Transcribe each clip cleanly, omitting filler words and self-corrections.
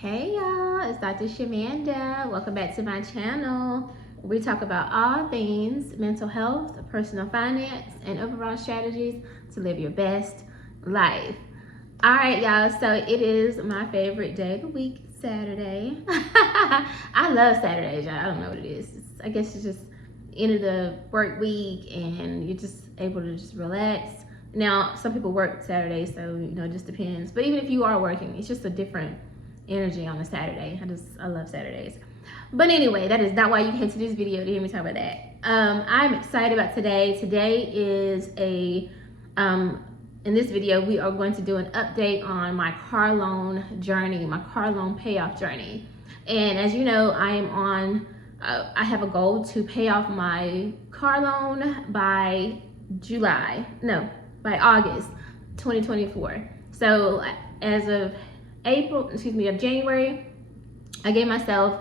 Hey y'all, it's Dr. Shamanda. Welcome back to my channel. We talk about all things mental health, personal finance, and overall strategies to live your best life. All right, y'all, so it is my favorite day of the week, Saturday. I love Saturdays, y'all. I don't know what it is. I guess it's just end of the work week and you're just able to just relax. Now, some people work Saturdays, so it just depends. But even if you are working, it's just a different energy on a Saturday. I love Saturdays. But anyway, that is not why you came to this video to hear me talk about that. I'm excited about today. Today is in this video, we are going to do an update on my car loan journey, my car loan payoff journey. And as you know, I have a goal to pay off my car loan by August 2024. So as of January, I gave myself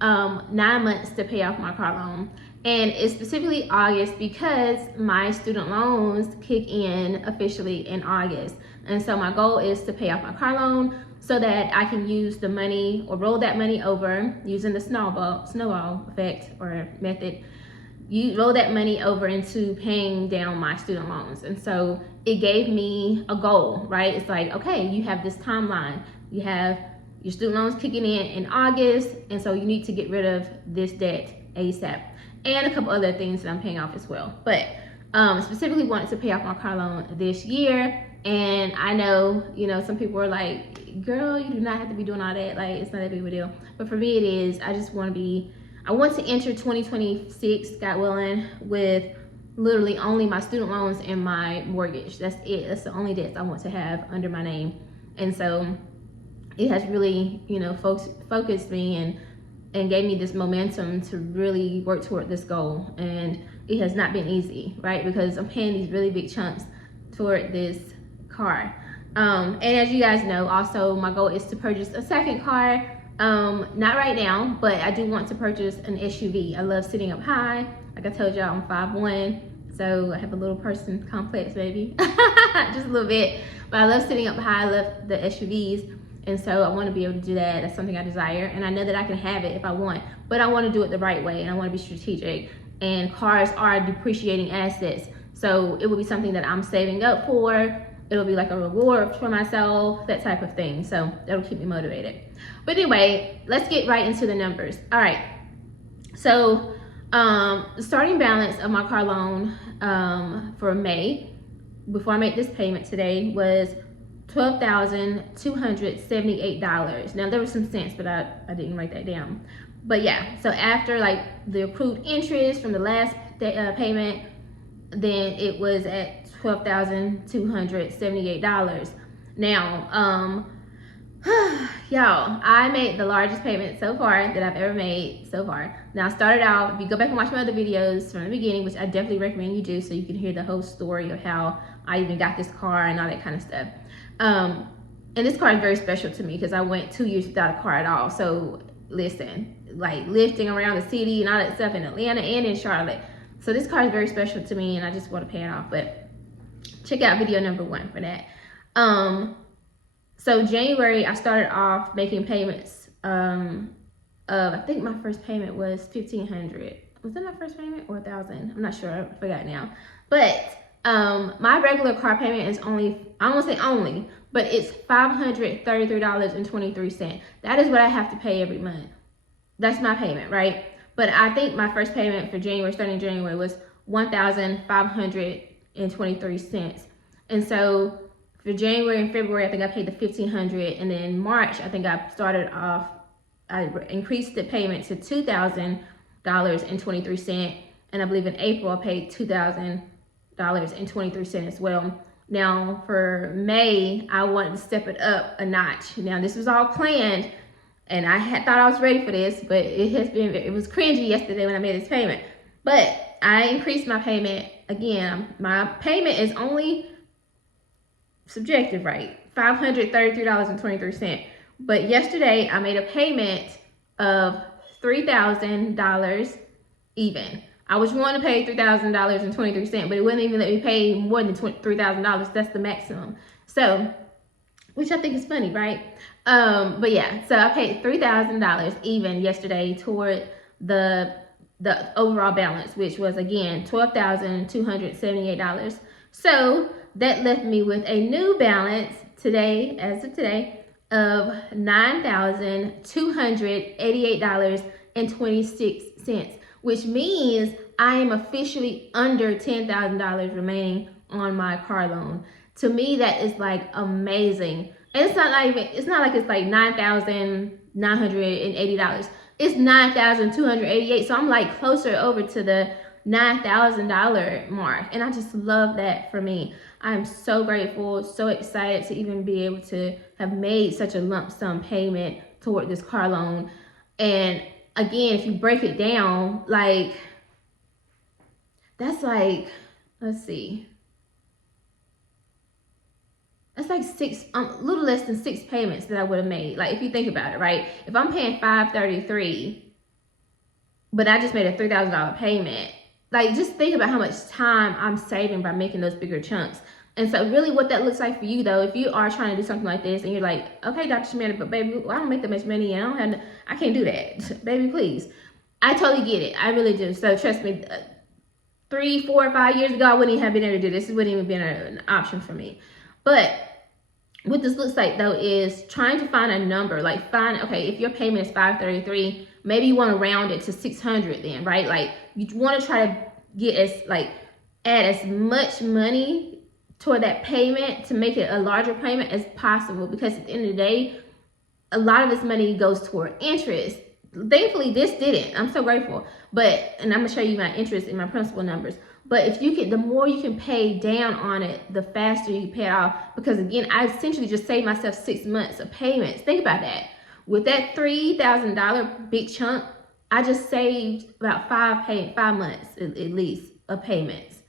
9 months to pay off my car loan. And it's specifically August because my student loans kick in officially in August. And so my goal is to pay off my car loan so that I can use the money or roll that money over using the snowball effect or method. You roll that money over into paying down my student loans. And so it gave me a goal, right? It's like, okay, you have this timeline. You have your student loans kicking in August, and so you need to get rid of this debt ASAP. And a couple other things that I'm paying off as well. But specifically wanted to pay off my car loan this year. And I know, some people are like, girl, you do not have to be doing all that. Like, it's not that big of a deal. But for me, it is. I want to enter 2026, God willing, with literally only my student loans and my mortgage. That's it. That's the only debts I want to have under my name. And so it has really, focused me and gave me this momentum to really work toward this goal. And it has not been easy, right? Because I'm paying these really big chunks toward this car. And as you guys know, also my goal is to purchase a second car. Not right now, but I do want to purchase an SUV. I love sitting up high. Like I told y'all, I'm 5'1", so I have a little person complex, maybe. Just a little bit. But I love sitting up high. I love the SUVs. And so I want to be able to do that. That's something I desire. And I know that I can have it if I want. But I want to do it the right way. And I want to be strategic. And cars are depreciating assets. So it will be something that I'm saving up for. It'll be like a reward for myself, that type of thing. So that'll keep me motivated. But anyway, let's get right into the numbers. All right. So the starting balance of my car loan for May, before I made this payment today, was $12,278. Now there was some cents, but I didn't write that down. But yeah, so after like the accrued interest from the last payment, then it was at $12,278. Now, y'all, I made the largest payment so far that I've ever made so far. Now I started out, if you go back and watch my other videos from the beginning, which I definitely recommend you do so you can hear the whole story of how I even got this car and all that kind of stuff. And this car is very special to me because I went 2 years without a car at all. So listen, like lifting around the city and all that stuff in Atlanta and in Charlotte. So this car is very special to me and I just want to pay it off. But check out video number 1 for that. So January, I started off making payments of, I think my first payment was $1,500. Was that my first payment or $1,000? I'm not sure, I forgot now. But my regular car payment is only, I won't say only, but it's $533.23. That is what I have to pay every month. That's my payment, right? But I think my first payment for January, starting January, was $1,523. And so for January and February, I think I paid the $1,500. And then March, I think I increased the payment to $2,000.23. And I believe in April, I paid $2,000.23 as well. Now for May, I wanted to step it up a notch. Now this was all planned and I thought I was ready for this, but it was cringy yesterday when I made this payment. But I increased my payment again. My payment is only subjective, right? $533.23. But yesterday I made a payment of $3,000 even. I was wanting to pay $3,000.23, but it wouldn't even let me pay more than $3,000. That's the maximum. So, which I think is funny, right? But yeah, so I paid $3,000 even yesterday toward the overall balance, which was again $12,278. So that left me with a new balance today, as of today, of $9,288.26, which means I am officially under $10,000 remaining on my car loan. To me, that is like amazing. And it's not like it's like $9,980. It's $9,288. So I'm like closer over to the $9,000 mark. And I just love that for me. I'm so grateful, so excited to even be able to have made such a lump sum payment toward this car loan. And again, if you break it down, like, that's like, let's see. That's like a little less than 6 payments that I would have made. Like, if you think about it, right? If I'm paying $533, but I just made a $3,000 payment, like, just think about how much time I'm saving by making those bigger chunks. And so really what that looks like for you, though, if you are trying to do something like this and you're like, okay, Dr. Shamanda, but baby, I don't make that much money and I can't do that. Baby, please. I totally get it. I really do. So trust me, 3, 4, 5 years ago, I wouldn't even have been able to do this. It wouldn't even been an option for me. But what this looks like, though, is trying to find a number. Like, okay, if your payment is $533, maybe you want to round it to $600 then, right? Like, you want to try to add as much money toward that payment to make it a larger payment as possible, because at the end of the day, a lot of this money goes toward interest. Thankfully, this didn't. I'm so grateful. And I'm gonna show you my interest in my principal numbers. But if you can, the more you can pay down on it, the faster you can pay it off. Because again, I essentially just saved myself 6 months of payments. Think about that. With that $3,000 big chunk, I just saved about 5 months at least of payments.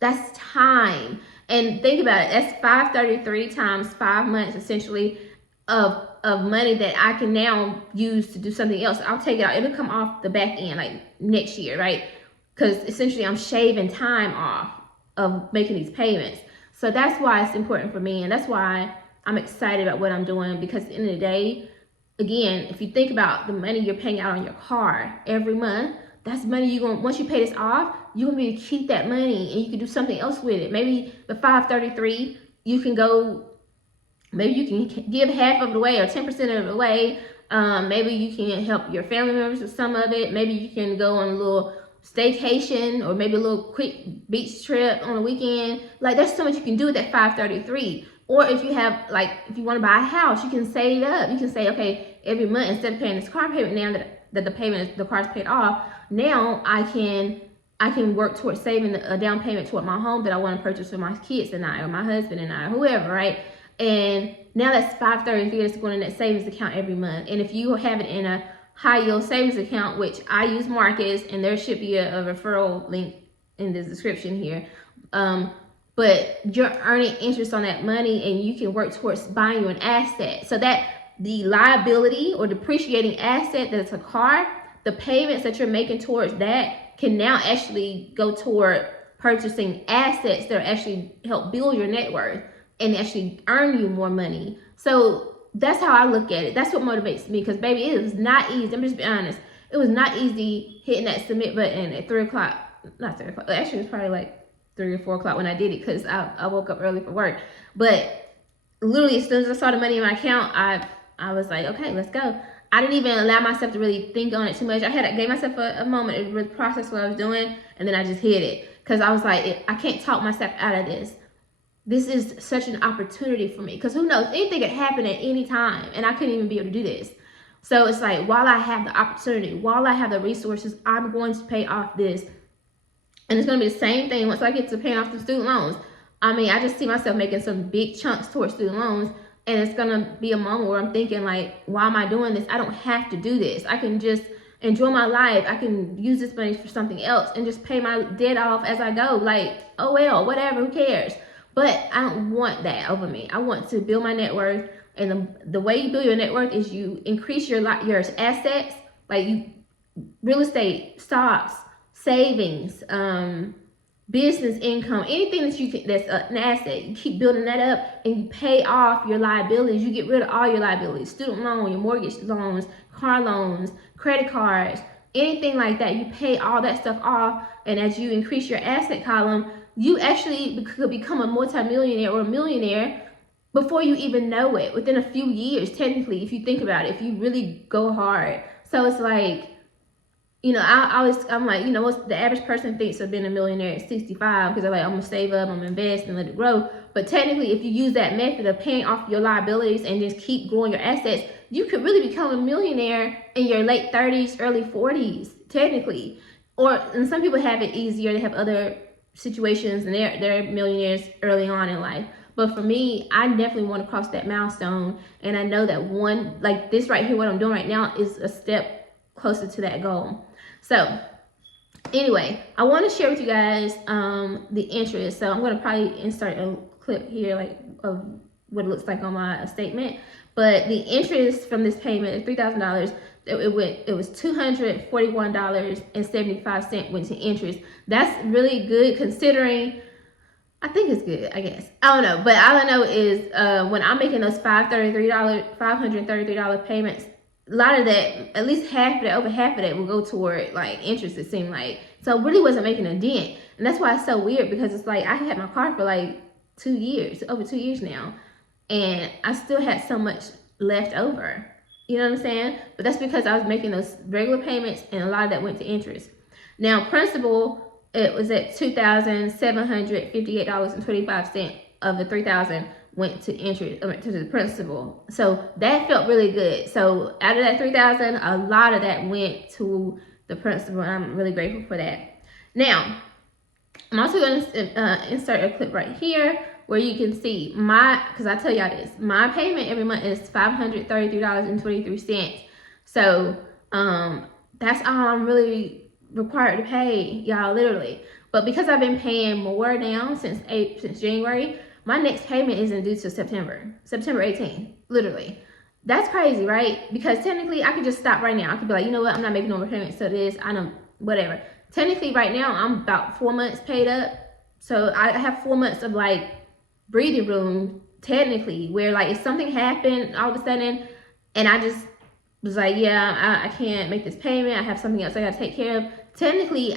That's time. And think about it. That's $533 times 5 months essentially of money that I can now use to do something else. I'll take it out. It'll come off the back end like next year, right? Because essentially I'm shaving time off of making these payments. So that's why it's important for me. And that's why I'm excited about what I'm doing, because at the end of the day, again, if you think about the money you're paying out on your car every month, that's money once you pay this off, you're gonna be able to keep that money and you can do something else with it. Maybe the $533, you can give half of it away or 10% of it away. Maybe you can help your family members with some of it. Maybe you can go on a little staycation or maybe a little quick beach trip on a weekend. Like, there's so much you can do with that $533. Or if you have, if you want to buy a house, you can save it up. You can say, okay, every month, instead of paying this car payment, now that the car's paid off, now I can work towards saving a down payment toward my home that I want to purchase for my kids and I, or my husband and I, or whoever, right? And now that's $533 that's going in that savings account every month. And if you have it in a high yield savings account, which I use Marcus, and there should be a referral link in the description here. But you're earning interest on that money and you can work towards buying you an asset. So that the liability or depreciating asset that's a car, the payments that you're making towards that can now actually go toward purchasing assets that actually help build your net worth and actually earn you more money. So that's how I look at it. That's what motivates me, because baby, it was not easy. I'm just being honest. It was not easy hitting that submit button at 3 o'clock. Not 3 o'clock. Actually, it was probably like 3 or 4 o'clock when I did it, because I woke up early for work. But literally, as soon as I saw the money in my account, I was like, okay, let's go. I didn't even allow myself to really think on it too much. I gave myself a moment to really process what I was doing, and then I just hit it, because I was like, I can't talk myself out of this. This is such an opportunity for me, because who knows, anything could happen at any time, and I couldn't even be able to do this. So it's like, while I have the opportunity, while I have the resources, I'm going to pay off this. And it's going to be the same thing once I get to paying off the student loans. I mean, I just see myself making some big chunks towards student loans, and it's going to be a moment where I'm thinking, like, why am I doing this? I don't have to do this. I can just enjoy my life. I can use this money for something else and just pay my debt off as I go. Like, oh well, whatever, who cares? But I don't want that over me. I want to build my net worth, and the way you build your net worth is you increase your assets, like real estate, stocks, savings, business income, anything that you can, that's an asset, you keep building that up and you pay off your liabilities. You get rid of all your liabilities, student loan, your mortgage loans, car loans, credit cards, anything like that. You pay all that stuff off, and as you increase your asset column, you actually could become a multimillionaire or a millionaire before you even know it, within a few years, technically, if you think about it, if you really go hard. So it's like, you know, I'm like, you know, what's the average person thinks of being a millionaire at 65, because they're like, I'm gonna save up, I'm gonna invest and let it grow. But technically, if you use that method of paying off your liabilities and just keep growing your assets, you could really become a millionaire in your late 30s, early 40s, technically. And some people have it easier, they have other situations and they're millionaires early on in life. But for me, I definitely want to cross that milestone, and I know that one, like this right here, what I'm doing right now, is a step closer to that goal. So anyway, I want to share with you guys the interest. So I'm going to probably insert a clip here, like of what it looks like on my statement. But the interest from this payment is $3,000. It was $241.75 went to interest. That's really good considering. I think it's good, I guess. I don't know, but all I know is when I'm making those $533 payments, a lot of that, at least half of that, over half of that will go toward like interest, it seemed like. So I really wasn't making a dent. And that's why it's so weird, because it's like I had my car for like 2 years, over 2 years now, and I still had so much left over. You know what I'm saying? But that's because I was making those regular payments, and a lot of that went to interest. Now, principal, it was at $2,758.25 of the $3,000 went to interest, to the principal. So that felt really good. So out of that $3,000, a lot of that went to the principal, and I'm really grateful for that. Now, I'm also going to insert a clip right here where you can see because I tell y'all this, my payment every month is $533.23. So that's all I'm really required to pay, y'all, literally. But because I've been paying more now since January, my next payment isn't due till September 18th, literally. That's crazy, right? Because technically I could just stop right now. I could be like, you know what, I'm not making no more payments to this, I don't, whatever. Technically right now I'm about 4 months paid up, so I have 4 months of like breathing room, technically, where like if something happened all of a sudden and I just was like, yeah, I can't make this payment, I have something else I gotta take care of, technically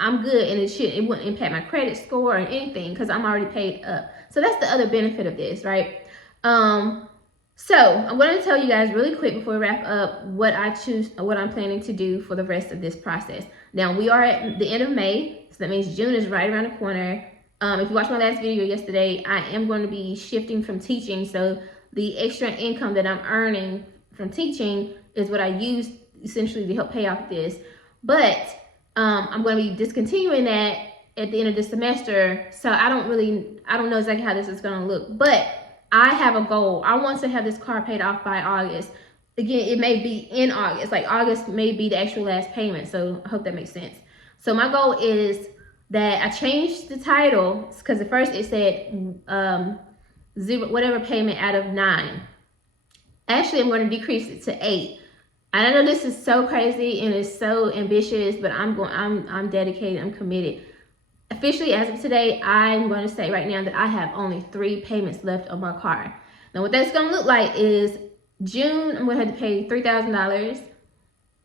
I'm good, and it wouldn't impact my credit score or anything because I'm already paid up. So that's the other benefit of this, right? So I'm going to tell you guys really quick before we wrap up what I'm planning to do for the rest of this process. Now we are at the end of May, so that means June is right around the corner. If you watched my last video yesterday, I am going to be shifting from teaching, so the extra income that I'm earning from teaching is what I use essentially to help pay off this. But I'm going to be discontinuing that at the end of this semester, so I don't know exactly how this is going to look, but I have a goal. I want to have this car paid off by August. Again, it may be in August, like August may be the actual last payment, so I hope that makes sense. So my goal is that I changed the title, because at first it said 0 whatever payment out of 9. Actually, I'm going to decrease it to 8. I know this is so crazy and it's so ambitious, but I'm dedicated, I'm committed. Officially, as of today, I'm going to say right now that I have only 3 payments left on my car. Now, what that's going to look like is June, I'm going to have to pay $3,000.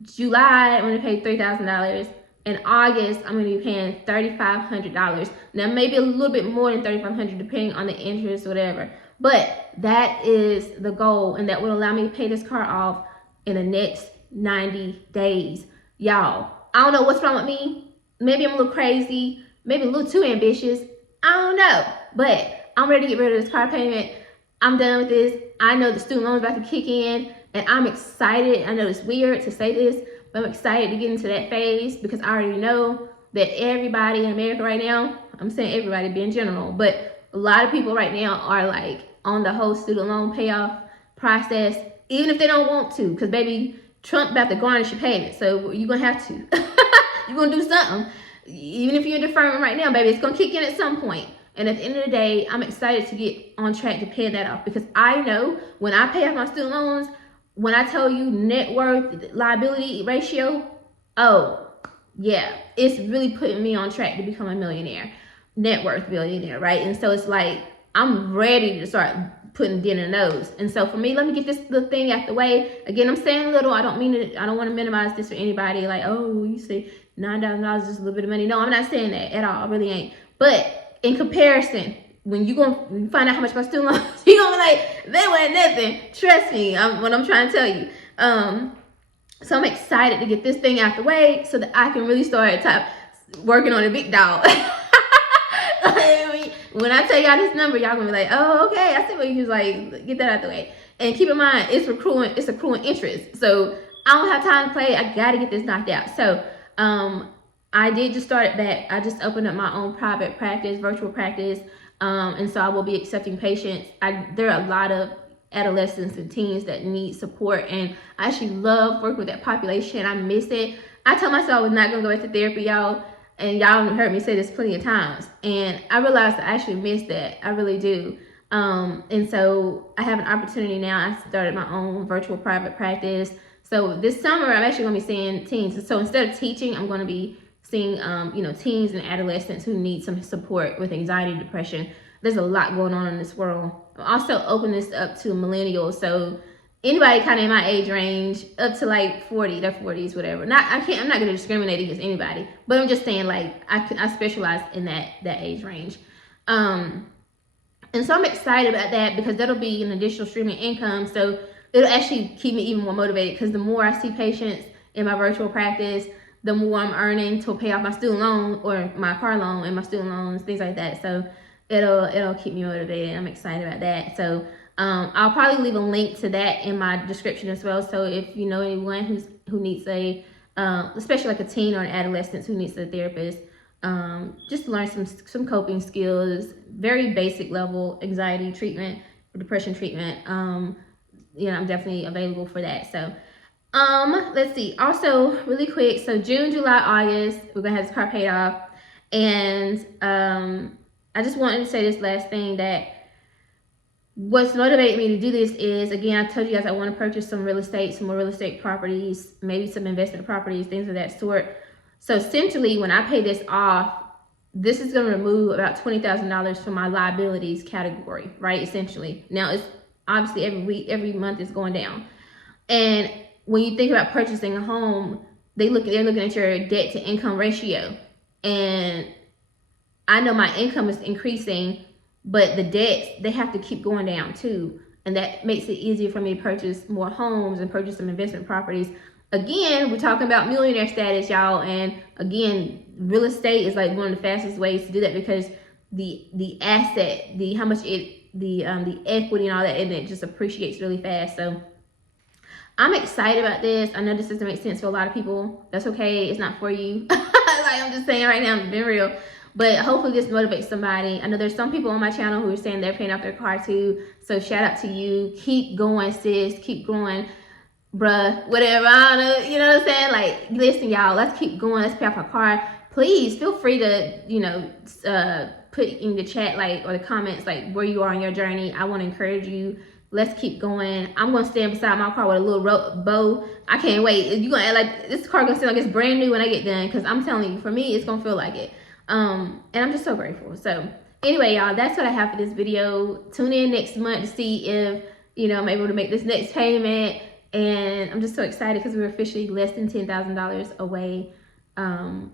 July, I'm going to pay $3,000. In August, I'm going to be paying $3,500. Now, maybe a little bit more than $3,500 depending on the interest or whatever. But that is the goal, and that will allow me to pay this car off in the next 90 days. Y'all, I don't know what's wrong with me. Maybe I'm a little crazy, maybe a little too ambitious. I don't know, but I'm ready to get rid of this car payment. I'm done with this. I know the student loan is about to kick in, and I'm excited. I know it's weird to say this, but I'm excited to get into that phase because I already know that everybody in America right now, I'm saying everybody being general, but a lot of people right now are like on the whole student loan payoff process, even if they don't want to, because baby, Trump about to garnish your payment, so you're gonna have to. You're gonna do something. Even if you're in deferment right now, baby, it's gonna kick in at some point. And at the end of the day, I'm excited to get on track to pay that off, because I know when I pay off my student loans, when I tell you net worth liability ratio, oh, yeah, it's really putting me on track to become a millionaire, net worth billionaire, right? And so it's like, I'm ready to start putting dent in the nose. And so for me, let me get this little thing out the way. Again, I'm saying little. I don't mean it. I don't want to minimize this for anybody. Like, oh, you say $9,000 is just a little bit of money. No, I'm not saying that at all. I really ain't. But in comparison, when you find out how much my student loans, you're gonna be like, they weren't nothing. Trust me, what I'm trying to tell you. So I'm excited to get this thing out the way so that I can really start working on a big dog. When I tell y'all this number, y'all gonna be like, oh, okay, I see what he was like, get that out the way. And keep in mind, it's accruing interest. So I don't have time to play. I gotta get this knocked out. So I did just start back. I just opened up my own private practice, virtual practice. And so I will be accepting patients. There are a lot of adolescents and teens that need support, and I actually love working with that population. I miss it. I told myself I was not gonna go back to therapy, y'all. And y'all heard me say this plenty of times, and I realized I actually miss that. I really do. And so I have an opportunity now. I started my own virtual private practice. So this summer, I'm actually going to be seeing teens. So instead of teaching, I'm going to be seeing, teens and adolescents who need some support with anxiety, depression. There's a lot going on in this world. I'll also open this up to millennials. So anybody kind of in my age range up to like 40, their 40s, whatever. I'm not going to discriminate against anybody, but I'm just saying, like, I specialize in that age range. And so I'm excited about that because that'll be an additional stream of income. So it'll actually keep me even more motivated, because the more I see patients in my virtual practice, the more I'm earning to pay off my student loan or my car loan and my student loans, things like that. So it'll keep me motivated. I'm excited about that. So I'll probably leave a link to that in my description as well. So if you know anyone who needs especially like a teen or an adolescent who needs a therapist, just to learn some coping skills, very basic level anxiety treatment, depression treatment. I'm definitely available for that. So let's see. Also, really quick, so June, July, August, we're gonna have this car paid off. And I just wanted to say this last thing, that what's motivated me to do this is, again, I told you guys I want to purchase some real estate, some more real estate properties, maybe some investment properties, things of that sort. So essentially, when I pay this off, this is going to remove about $20,000 from my liabilities category, right? Essentially. Now, it's obviously every month is going down. And when you think about purchasing a home, they're looking at your debt to income ratio. And I know my income is increasing, but the debts, they have to keep going down too. And that makes it easier for me to purchase more homes and purchase some investment properties. Again, we're talking about millionaire status, y'all. And again, real estate is like one of the fastest ways to do that, because the asset, the equity and all that, and it just appreciates really fast. So I'm excited about this. I know this doesn't make sense for a lot of people. That's okay. It's not for you. Like, I'm just saying right now, I'm being real. But hopefully this motivates somebody. I know there's some people on my channel who are saying they're paying off their car too. So shout out to you. Keep going, sis. Keep going, bruh. Whatever. I don't know. You know what I'm saying? Like, listen, y'all. Let's keep going. Let's pay off our car. Please feel free to, put in the chat, like, or the comments, like, where you are on your journey. I want to encourage you. Let's keep going. I'm going to stand beside my car with a little bow. I can't wait. You're going to act like this car going to seem like it's brand new when I get done. Because I'm telling you, for me, it's going to feel like it. And I'm just so grateful. So anyway, y'all, that's what I have for this video. Tune in next month to see if, I'm able to make this next payment. And I'm just so excited because we're officially less than $10,000 away from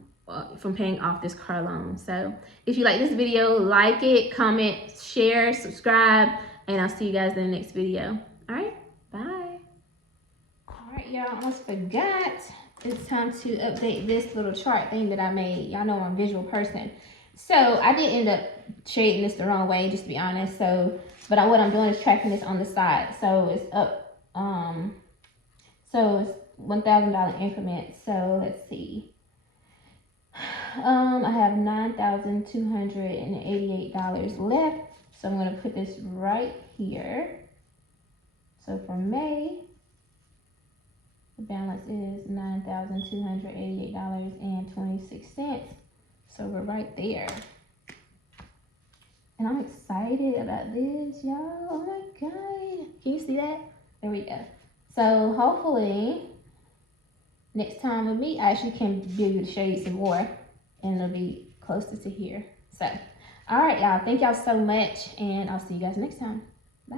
paying off this car loan. So if you like this video, like it, comment, share, subscribe, and I'll see you guys in the next video. All right, bye. All right, y'all, almost forgot. It's time to update this little chart thing that I made. Y'all know I'm a visual person. So I did end up shading this the wrong way, just to be honest. So, but what I'm doing is tracking this on the side. So it's up, so it's $1,000 increments. So let's see. I have $9,288 left. So I'm gonna put this right here. So for May, the balance is $9,288.26. So we're right there. And I'm excited about this, y'all. Oh my God. Can you see that? There we go. So hopefully next time with me, I actually can be able to show you some more, and it'll be closer to here. So, all right, y'all. Thank y'all so much, and I'll see you guys next time. Bye.